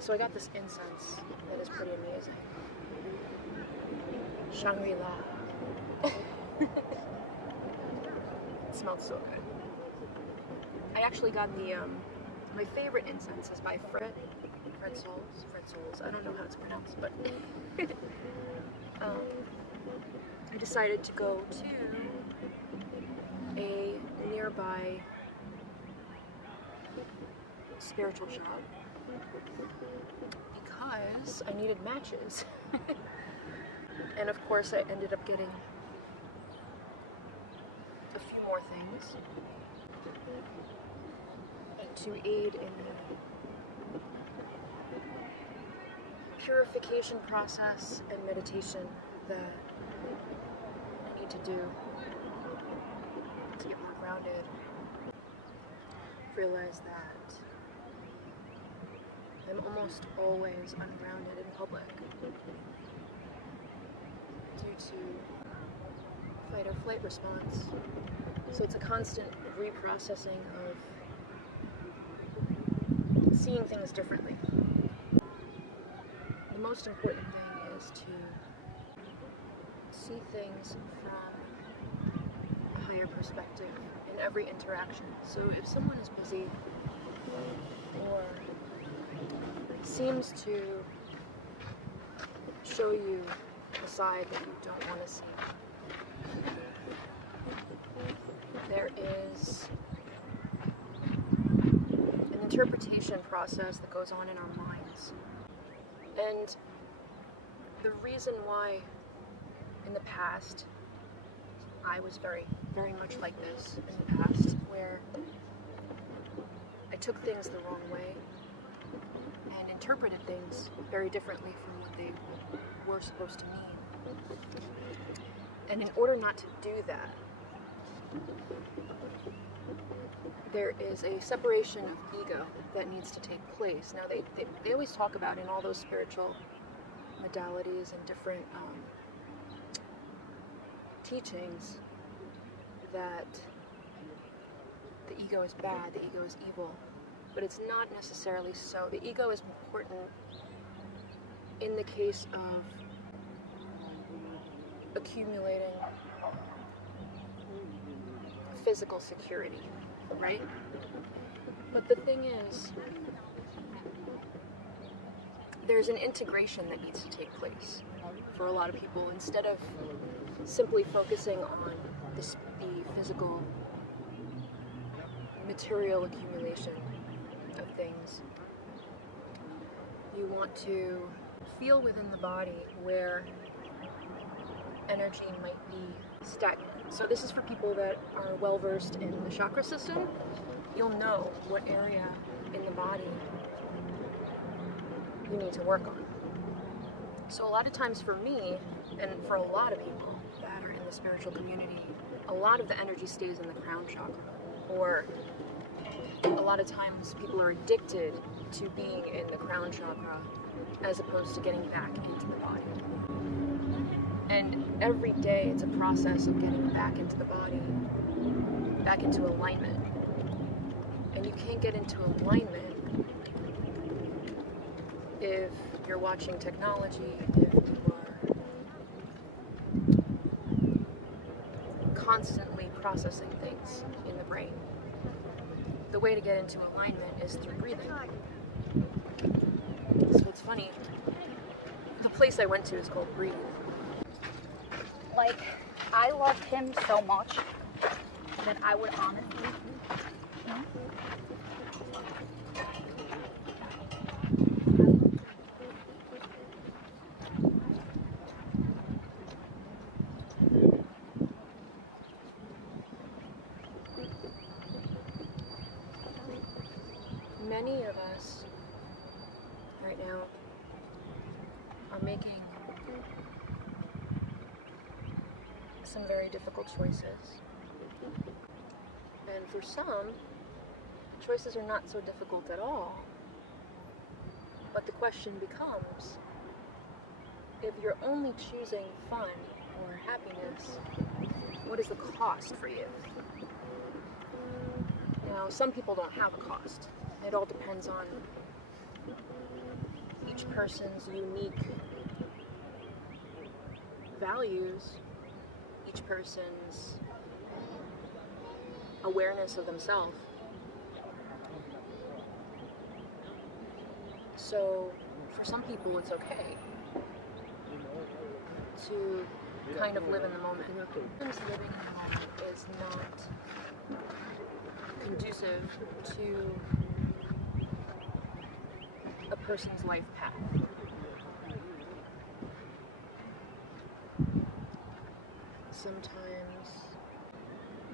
So I got this incense that is pretty amazing. Shang-ri-la. It smells so good. I actually got the, my favorite incense is by Fred Souls. I don't know how it's pronounced, but I decided to go to a nearby spiritual shop because I needed matches. And of course I ended up getting a few more things to aid in the purification process and meditation that I need to do to get more grounded. Realize that I'm almost always ungrounded in public due to fight or flight response. So it's a constant reprocessing of seeing things differently. The most important thing is to see things from a higher perspective in every interaction. So if someone is busy or seems to show you a side that you don't want to see, there is an interpretation process that goes on in our minds. And the reason why in the past I was very, very much like this in the past, where I took things the wrong way and interpreted things very differently from what they were supposed to mean. And in order not to do that, there is a separation of ego that needs to take place. Now, they always talk about in all those spiritual modalities and different teachings that the ego is bad, the ego is evil, but it's not necessarily so. The ego is important in the case of accumulating physical security, right? But the thing is, there's an integration that needs to take place for a lot of people. Instead of simply focusing on the physical, material accumulation of things, you want to feel within the body where energy might be stagnant. So this is for people that are well versed in the chakra system. You'll know what area in the body you need to work on. So a lot of times for me, and for a lot of people that are in the spiritual community, a lot of the energy stays in the crown chakra. Or a lot of times people are addicted to being in the crown chakra as opposed to getting back into the body. And every day it's a process of getting back into the body, back into alignment. And you can't get into alignment if you're watching technology, if you are constantly processing things in the brain. The way to get into alignment is through breathing. So it's funny, the place I went to is called Breathe. Like, I loved him so much that I would honestly, many of us right now are making some very difficult choices. And for some, choices are not so difficult at all. But the question becomes, if you're only choosing fun or happiness, what is the cost for you? Now, some people don't have a cost. It all depends on person's unique values, each person's awareness of themselves. So for some people it's okay to kind of live in the moment. Sometimes living in the moment is not conducive to a person's life path. Sometimes,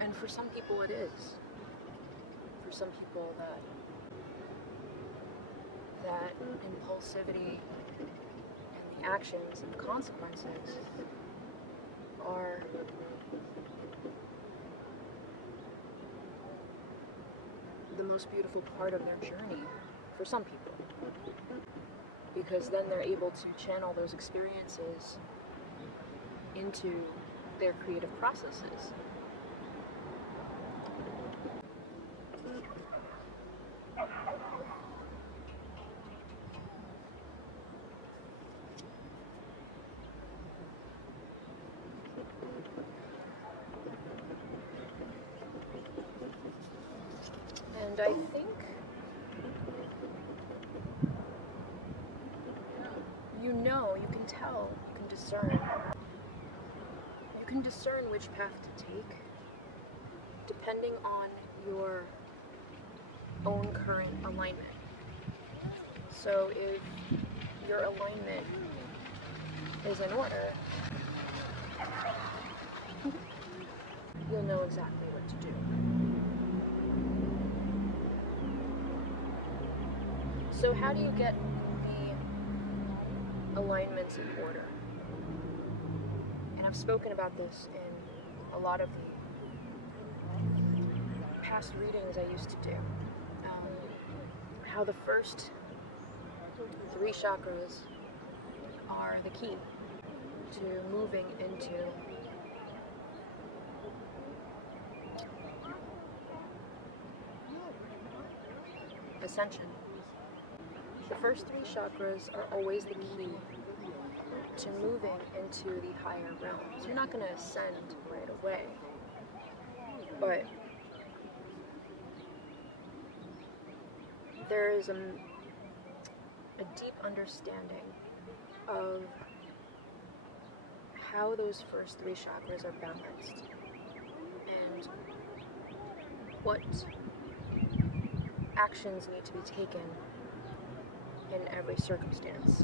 and for some people it is. For some people that impulsivity and the actions and consequences are the most beautiful part of their journey for some people, because then they're able to channel those experiences into their creative processes. And I think you can tell, you can discern. You can discern which path to take depending on your own current alignment. So if your alignment is in order, you'll know exactly what to do. So how do you get the alignments in order? And I've spoken about this in a lot of the past readings I used to do. How the first 3 chakras are the key to moving into ascension. The first 3 chakras are always the key to moving into the higher realms. You're not going to ascend right away, but there is a deep understanding of how those first 3 chakras are balanced and what actions need to be taken in every circumstance.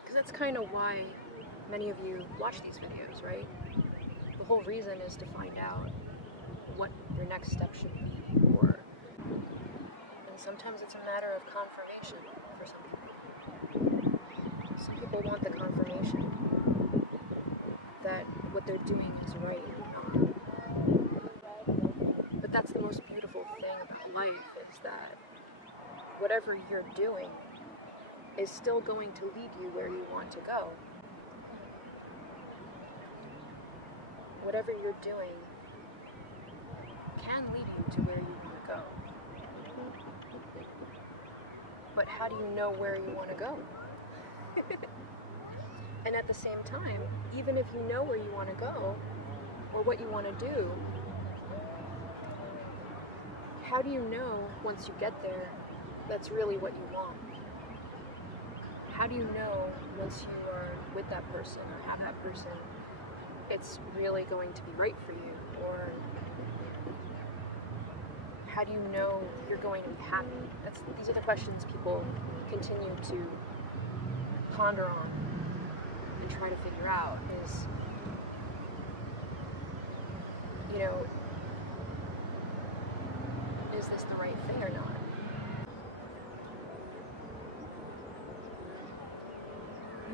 Because that's kind of why many of you watch these videos, right? The whole reason is to find out what your next step should be, and sometimes it's a matter of confirmation for some people. Some people want the confirmation that what they're doing is right or not. But that's the most beautiful thing about life, is that whatever you're doing is still going to lead you where you want to go. Whatever you're doing can lead you to where you want to go. But how do you know where you want to go? And at the same time, even if you know where you want to go or what you want to do, how do you know once you get there that's really what you want? How do you know once you are with that person or have that person, it's really going to be right for you? Or how do you know you're going to be happy? These are the questions people continue to ponder on and try to figure out is, is this the right thing or not?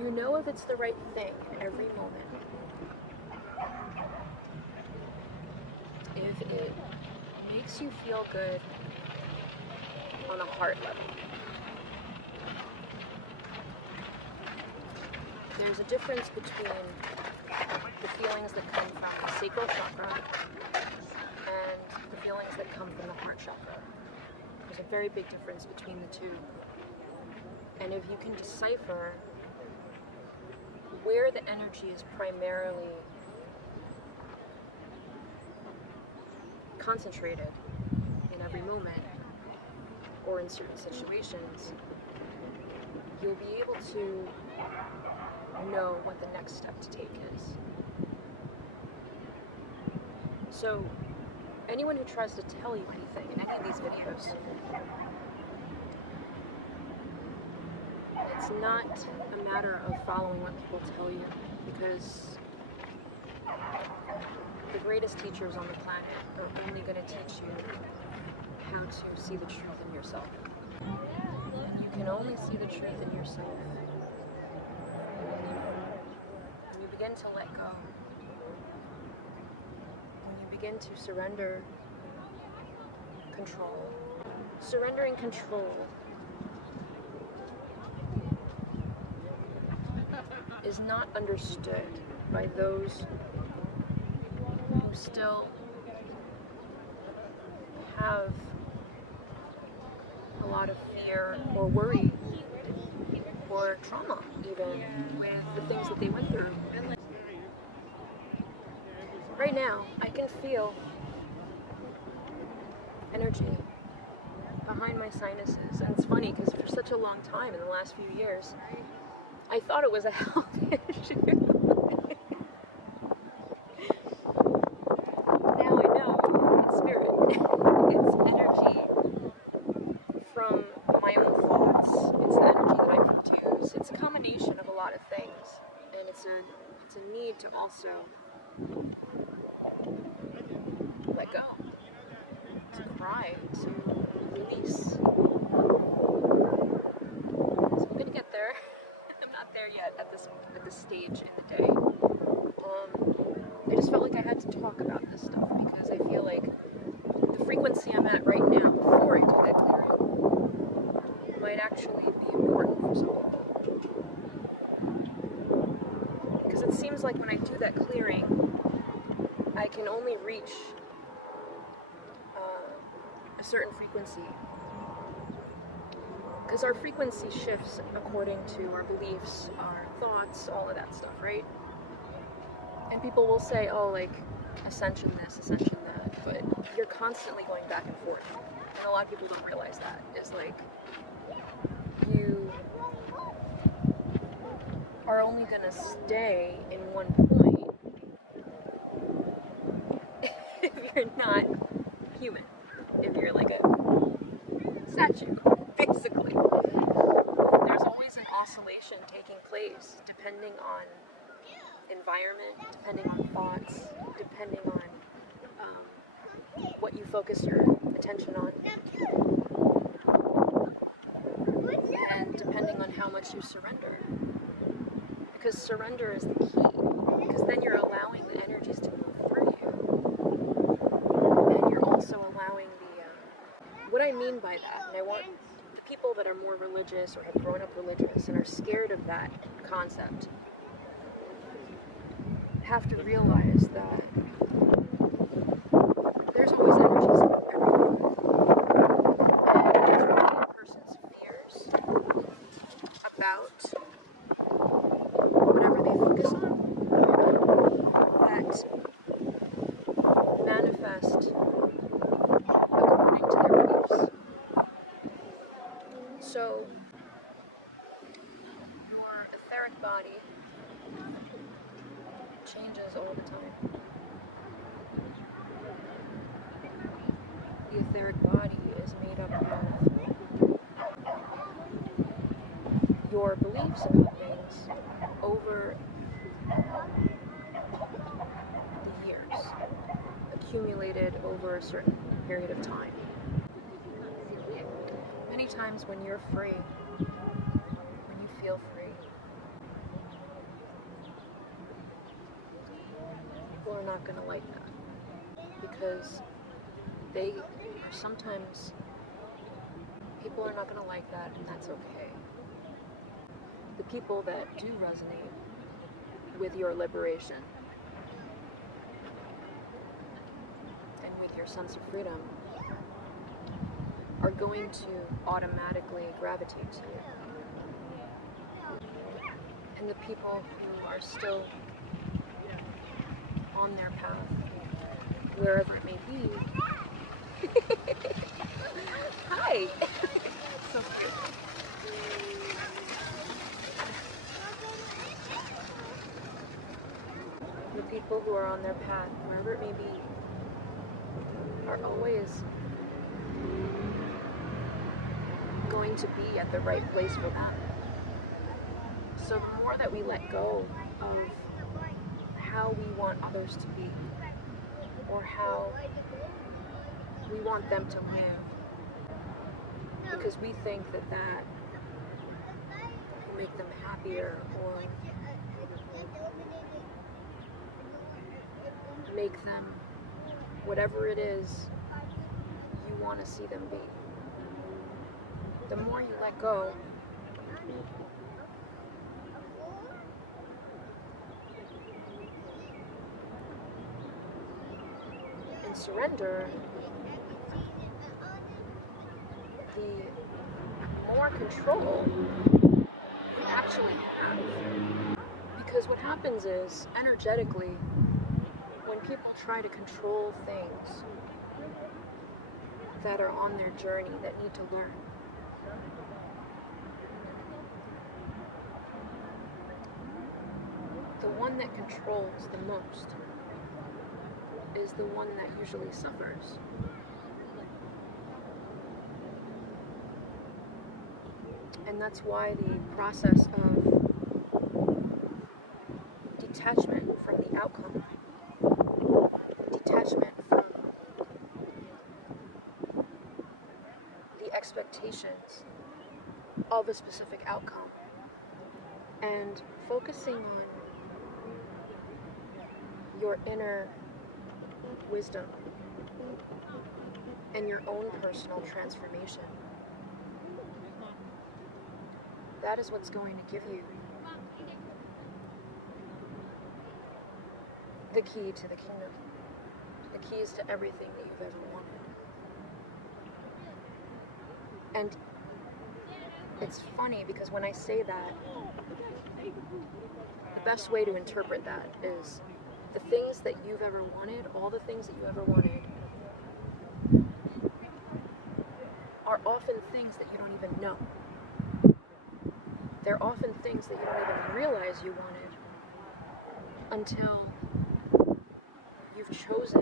You know if it's the right thing in every moment if it makes you feel good on a heart level. There's a difference between the feelings that come from the sacral chakra and the feelings that come from the heart chakra. There's a very big difference between the two. And if you can decipher where the energy is primarily concentrated in every moment or in certain situations, you'll be able to know what the next step to take is. So anyone who tries to tell you anything in any of these videos, it's not a matter of following what people tell you, because the greatest teachers on the planet are only going to teach you how to see the truth in yourself. And you can only see the truth in yourself when you begin to let go, when you begin to surrender control. Surrendering control is not understood by those who still have a lot of fear or worry or trauma even with the things that they went through. Right now, I can feel energy behind my sinuses, and it's funny because for such a long time in the last few years, I thought it was a health issue. Now I know it's spirit. It's energy from my own thoughts. It's the energy that I produce. It's a combination of a lot of things, and it's a need to also let go, to cry, to release. So I'm gonna get there. I'm not there yet at this stage in the day. I just felt like I had to talk about this stuff because I feel like the frequency I'm at right now before I do that clearing might actually be important for some people. Because it seems like when I do that clearing, I can only reach a certain frequency. Because our frequency shifts according to our beliefs, our thoughts, all of that stuff, right? And people will say, oh, like, ascension this, ascension that, but you're constantly going back and forth. And a lot of people don't realize that. It's like, you are only gonna stay in one point if you're not human. If you're like a statue, basically. There's always an oscillation taking place depending on environment, depending on thoughts, depending on what you focus your attention on, and depending on how much you surrender. Because surrender is the key, because then you're allowing the energies to move through you, and you're also allowing what I mean by that, and I want the people that are more religious or have grown up religious and are scared of that concept have to realize that there's always energies everywhere. And it's really a person's fears about whatever they focus on that manifest according to their beliefs. So, your etheric body changes all the time. The etheric body is made up of your beliefs about things over the years, accumulated over a certain period of time. Many times when you're free, when you feel free, people are not going to like that, because sometimes people are not going to like that, and that's okay. The people that do resonate with your liberation and with your sense of freedom are are going to automatically gravitate to you. And the people who are still on their path, wherever it may be. Hi! So cute. The people who are on their path, wherever it may be, are always going to be at the right place for them. So the more that we let go of how we want others to be, or how we want them to live, because we think that that will make them happier, or make them whatever it is you want to see them be. The more you let go, and surrender, the more control you actually have. Because what happens is, energetically, when people try to control things that are on their journey, that need to learn, the one that controls the most is the one that usually suffers. And that's why the process of detachment from the outcome, detachment from the expectations of a specific outcome, and focusing on your inner wisdom and your own personal transformation. That is what's going to give you the key to the kingdom, the keys to everything that you've ever wanted. And it's funny because when I say that, the best way to interpret that is the things that you've ever wanted, all the things that you ever wanted, are often things that you don't even know. They're often things that you don't even realize you wanted until you've chosen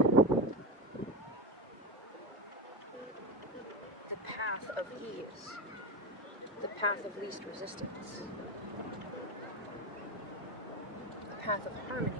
the path of ease, the path of least resistance, the path of harmony.